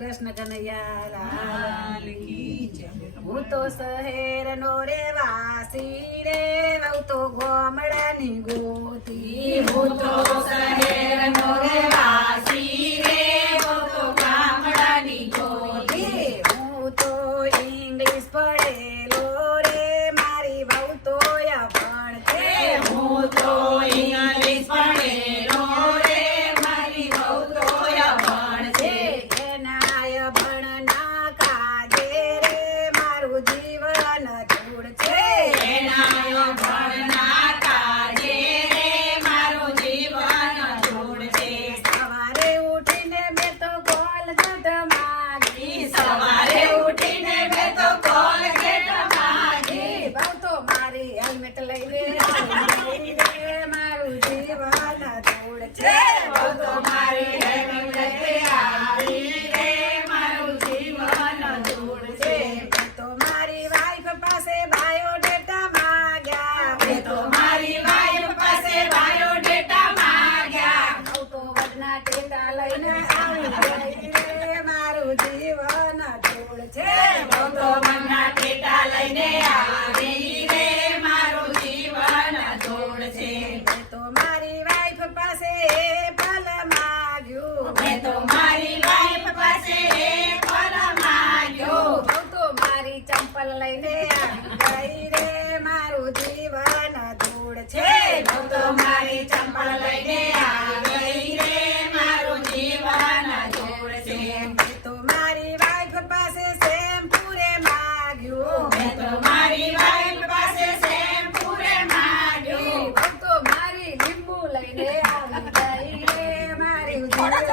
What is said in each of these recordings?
કૃષ્ણ કનૈયા લાલ કી જય। હું તો શહેરનો રહેવાસી રે, હું તો ગામડાની ગોતી। હું તો શહેરનો રહેવાસી રે, હું તો ગામડાની ગોતી। હું તો ઇંગ્લિશ પડેલો રે, મારી વહુ તો અભણ છે। હું તો ઇંગ્લિશ ભણેલો રે, મારી વહુ તો અભણ છે। એના અભણના કાજે રે, મારું જીવન ધૂળ છે। એના અભણના કાજે રે, મારું જીવન ધૂળ છે। સવારે ઉઠીને મેં તો કોલગેટ માગી, સવારે ઉઠીને મેં તો કોલગેટ માગી। વહુ તો મારી હેલ્મેટ લઈને આવી રે, મારું જીવન ધૂળ છે। વહુ તો મારી હેલ્મેટ લઈને આવી રે, મારું જીવન ધૂળ છે। મેં તો મારી વાઈફ પાસે બાયોડેટા માગ્યા, મેં તો મારી વાઈફ પાસે બાયોડેટા માગ્યા। વહુ તો વડના ટેટા લઈને આવી ગઈ રે, મારું જીવન ધૂળ છે। વહુ તો મનના ટેટા લઈને આવી રે, મારું જીવન ધૂળ છે। મેં તો મારી વાઈફ પાસે એપલ માગ્યું, મેં તો મારી વાઈફ પાસે એપલ માગ્યો। વહુ તો મારી ચંપલ લઈને આવી ગઈ રે, મારું જીવન ધૂળ છે। વહુ તો મારી ચંપલ લઈને આવી રે, મારું જીવન ધૂળ છે। મેં તો મારી વાઈફ પાસે શેમ્પૂ રે માગ્યું, મેં તો મારી વાઈફ પાસે શેમ્પૂ રે માગ્યું। વહુ તો મારી લીંબુ લઈને આવી ગઈ રે, મારું જીવન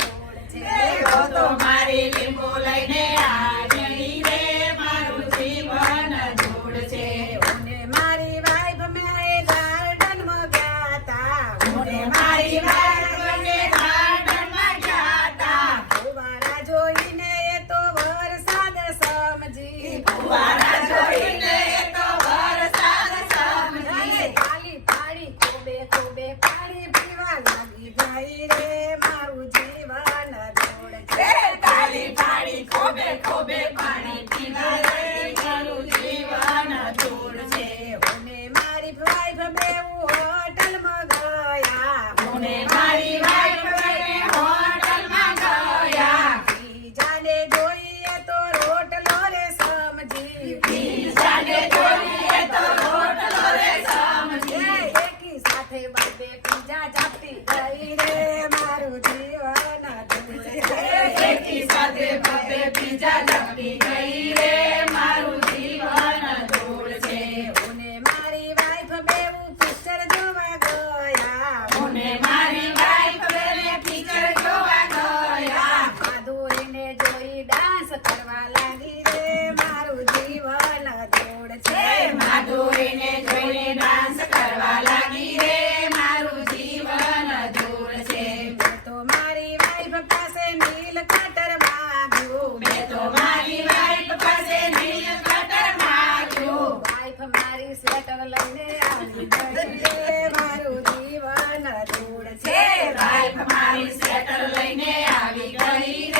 ધૂળ છે। વહુ તો મારી લીંબુ લઈને આવી રે, મારું જીવન ધૂળ છે। અને મારી વાઈફ મેં ગાર્ડનમાં ગયા તા, હું ને મારી વાઈફ બંને ગાર્ડનમાં ગયા તા। ફુવારા જોઈને એ તો વરસાદ સમજી, ફુવારા જોઈને એ તો વરસાદ અને સમજી। તાલી પાડી ખોબે ખોબે પાણી પીવા લાગી ગઈ રે, મારું જીવન ધૂળ છે। તાલી પાડી ખોબે ખોબે પાણી પીવા લાગી, મારું જીવન ધૂળ છે। અને મારી વાઈફ બેઉ હોટલમાં ગયા, હું ને મારી વાઈફ બંને હોટલમાં ગયા। બીજાને જોઈએ તો રોટલો રે સમજી, બીજાને જોઈએ તો રોટલો રે સમજી। એકી સાથે બબે પીઝા ચાપતી ગઈ રે, મારું જીવન ધૂળ છે। એકી સાથે બબે પીઝા જપતી ગઈ રે, મારું જીવન ધૂળ છે। અને મારી વાઈફ બેઉ પિક્ચર જોવા ગયા, હું ને મારી વાઈફ બંને પિક્ચર જોવા ગયા। માધુરીને જોઈ ડાન્સ કરવા લાગી રે, મારું જીવન ધૂળ છે। માધુરીને જોઈને ડાન્સ કરવા લાગી રે, મારું જીવન ધૂળ છે। મેં તો મારી વાઈફ પાસે નીલ કટર માગ્યું, મેં તો મારી વાઈફ પાસે નીલ કટર માગ્યું। વાઈફ મારી સ્વેટર લઈને આવી ગઈ રે, મારું જીવન ધૂળ છે। વાઈફ મારી સ્વેટર લઈને આવી ગઈ